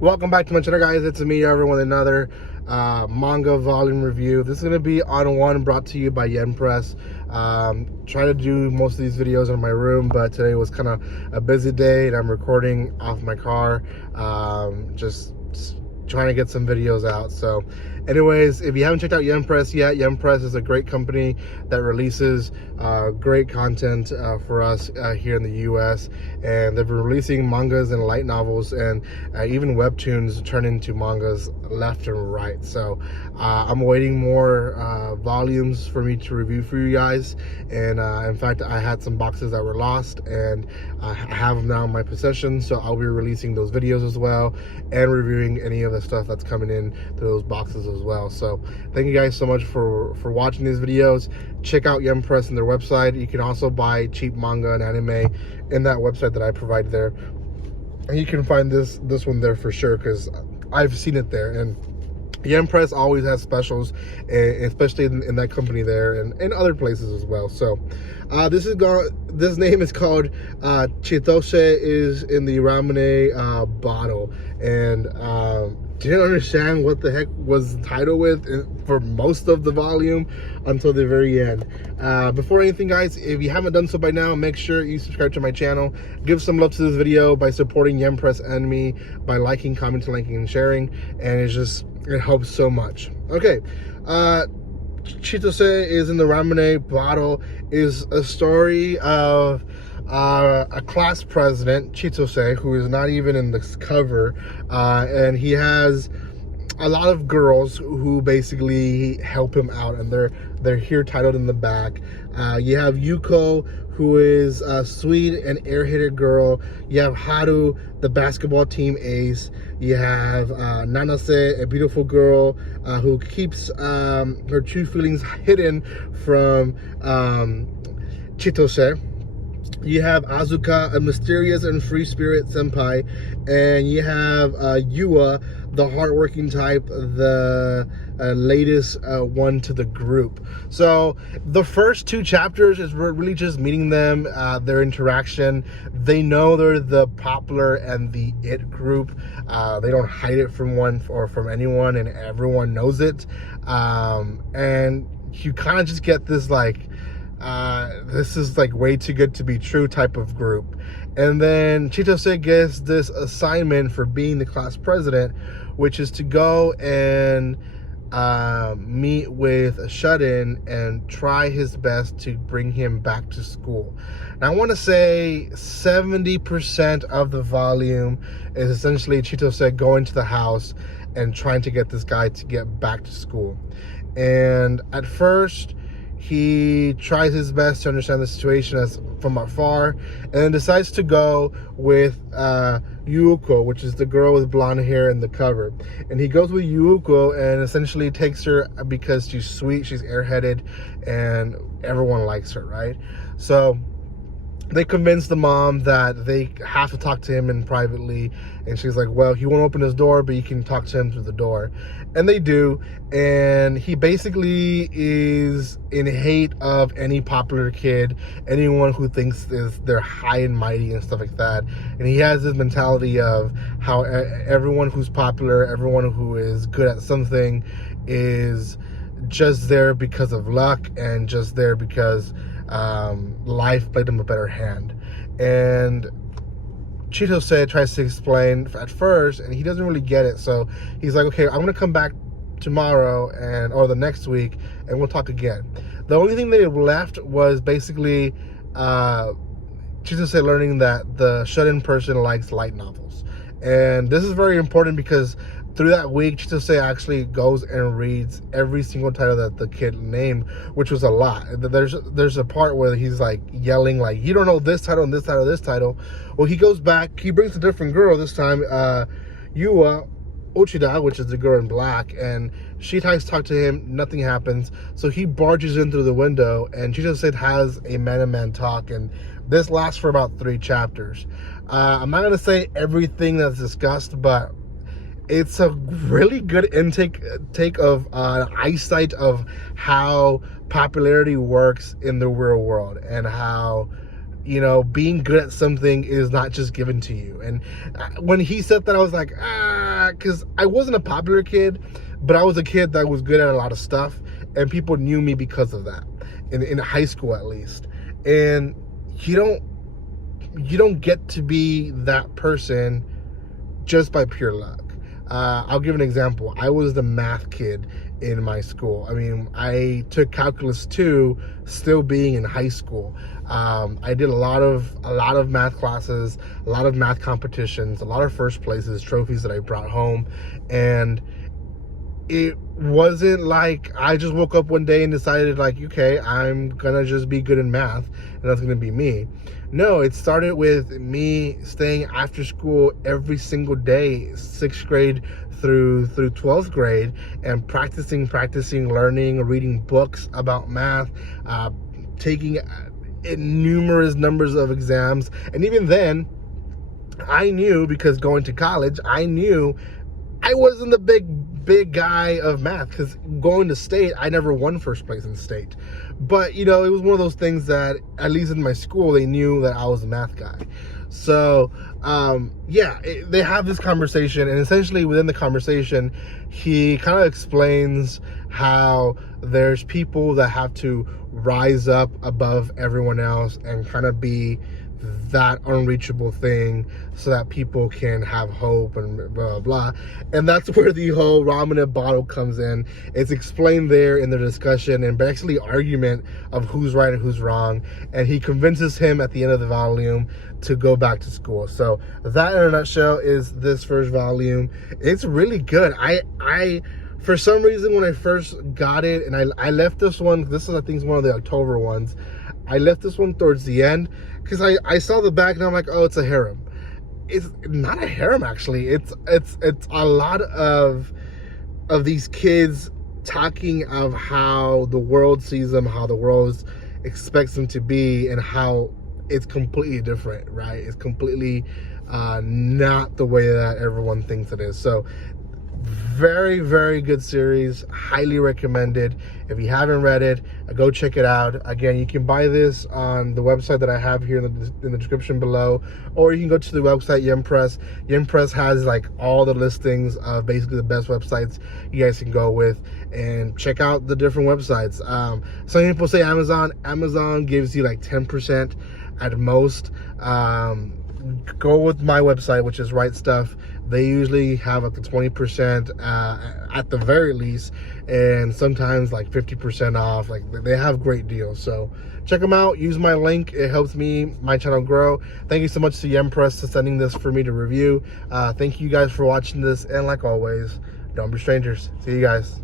Welcome back to my channel, guys. It's me, everyone, another manga volume review. This is going to be on one, brought to you by Yen Press. Try to do most of these videos in my room, but today was kind of a busy day and I'm recording off my car, just trying to get some videos out. So anyways, if you haven't checked out Yen Press yet, Yen Press is a great company that releases great content for us here in the US, and they've been releasing mangas and light novels and even webtoons turn into mangas left and right. So I'm awaiting more volumes for me to review for you guys, and in fact I had some boxes that were lost and I have them now in my possession, so I'll be releasing those videos as well and reviewing any of the stuff that's coming in to those boxes as well. So thank you guys so much for watching these videos. Check out Yen Press and their website. You can also buy cheap manga and anime in that website that I provide there, and you can find this one there for sure because I've seen it there. And Yen Press always has specials, especially in that company there and other places as well. So this name is called Chitose, is in the Ramune bottle, and didn't understand what the heck was the title with for most of the volume until the very end. Before anything, guys, if you haven't done so by now, make sure you subscribe to my channel. Give some love to this video by supporting Yen Press and me by liking, commenting, and sharing, and it helps so much. Okay, Chitose is in the Ramune bottle is a story of a class president, Chitose, who is not even in this cover, and he has a lot of girls who basically help him out, and they're here titled in the back. You have Yuko, who is a sweet and airheaded girl. You have Haru, the basketball team ace. You have Nanase, a beautiful girl who keeps her true feelings hidden from Chitose. You have Azuka, a mysterious and free spirit senpai, and you have Yua, the hardworking type, the latest one to the group. So the first two chapters is really just meeting them, their interaction. They know they're the popular and the it group. They don't hide it from one or from anyone, and everyone knows it. And you kind of just get this like, this is like way too good to be true type of group. And then Chitose gets this assignment for being the class president, which is to go and meet with a shut-in and try his best to bring him back to school. Now, I want to say 70% of the volume is essentially Chitose going to the house and trying to get this guy to get back to school. And at first, he tries his best to understand the situation from afar, and then decides to go with Yuuko, which is the girl with blonde hair in the cover. And he goes with Yuuko and essentially takes her because she's sweet, she's airheaded, and everyone likes her, right? So they convince the mom that they have to talk to him in privately, and she's like, well, he won't open his door, but you can talk to him through the door. And they do, and he basically is in hate of any popular kid, anyone who thinks they're high and mighty and stuff like that. And he has this mentality of how everyone who's popular, everyone who is good at something is just there because of luck and just there because life played him a better hand. And Chitose tries to explain at first, and he doesn't really get it. So he's like, okay, I'm gonna come back tomorrow or the next week, and we'll talk again. The only thing they left was basically Chitose learning that the shut-in person likes light novels. And this is very important because through that week, Chitose actually goes and reads every single title that the kid named, which was a lot. There's a part where he's like yelling, like, you don't know this title and this title, this title. Well, he goes back, he brings a different girl this time, Yua Ochida, which is the girl in black, and she tries to talk to him, nothing happens. So he barges in through the window, and Chitose has a man-to-man talk, and this lasts for about 3 chapters. I'm not gonna say everything that's discussed, but it's a really good take of eyesight of how popularity works in the real world, and how you know, being good at something is not just given to you. And when he said that, I was like, because I wasn't a popular kid, but I was a kid that was good at a lot of stuff, and people knew me because of that, in high school at least. And you don't get to be that person just by pure luck. I'll give an example. I was the math kid in my school. I mean, I took calculus 2 still being in high school. I did a lot of math classes, a lot of math competitions, a lot of first places, trophies that I brought home. And it wasn't like I just woke up one day and decided like, okay, I'm gonna just be good in math and that's gonna be me. No, it started with me staying after school every single day, 6th grade through 12th grade, and practicing, learning, reading books about math, taking numerous numbers of exams. And even then, I knew, because going to college, I knew I wasn't the big guy of math, because going to state, I never won first place in state. But, you know, it was one of those things that, at least in my school, they knew that I was a math guy. So, yeah, they have this conversation, and essentially within the conversation, he kind of explains how there's people that have to rise up above everyone else and kind of be that unreachable thing so that people can have hope and blah, blah, blah. And that's where the whole Ramune bottle comes in. It's explained there in the discussion and basically argument of who's right and who's wrong. And he convinces him at the end of the volume to go back to school. So that in a nutshell is this first volume. It's really good. I for some reason, when I first got it, and I left this one, this is I think one of the October ones, I left this one towards the end because I saw the back and I'm like, oh, it's a harem. It's not a harem, actually. It's a lot of these kids talking of how the world sees them, how the world expects them to be, and how it's completely different, right? It's completely not the way that everyone thinks it is. So very, very good series. Highly recommended. If you haven't read it, go check it out. Again, you can buy this on the website that I have here in the description below, or you can go to the website Yempress. Yempress has like all the listings of basically the best websites you guys can go with, and check out the different websites. Some people say Amazon. Amazon gives you like 10% at most. Go with my website, which is Right Stuff. They usually have up to 20% at the very least, and sometimes like 50% off. Like, they have great deals. So check them out. Use my link. It helps my channel grow. Thank you so much to Yempress for sending this for me to review. Thank you guys for watching this, and like always, don't be strangers. See you guys.